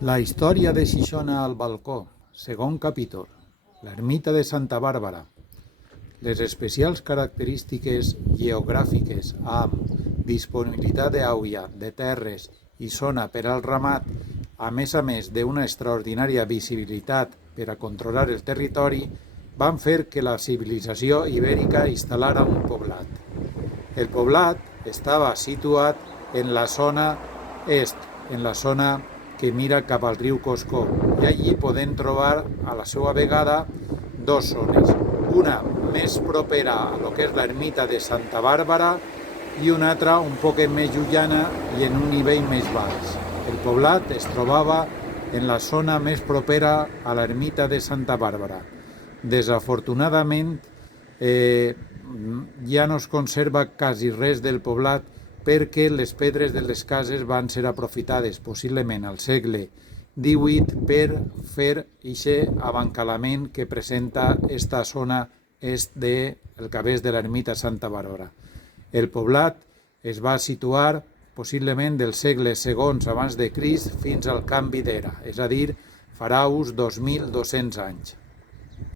La història de Xixona al balcó, segon capítol. L'ermita de Santa Bàrbara. Les especials característiques geogràfiques amb disponibilitat d'aigua, de terres i zona per al ramat, a més d'una extraordinària visibilitat per a controlar el territori, van fer que la civilització ibèrica instal·lara un poblat. El poblat estava situat en la zona est, en la zona que mira cap al riu Coscó, i allí podem trobar a la seva vegada dos zones, una més propera a lo que és l'ermita de Santa Bàrbara i una altra un poc més llunyana i en un nivell més baix. El poblat es trobava en la zona més propera a l'ermita de Santa Bàrbara. Desafortunadament, ja no es conserva quasi res del poblat perquè les pedres de les cases van ser aprofitades possiblement al segle XVIII per fer aquest abancalament que presenta esta zona est del cabers de l'ermita Santa Bàrbara. El poblat es va situar possiblement del segle II abans de Crist fins al canvi d'era, és a dir, farà uns 2.200 anys.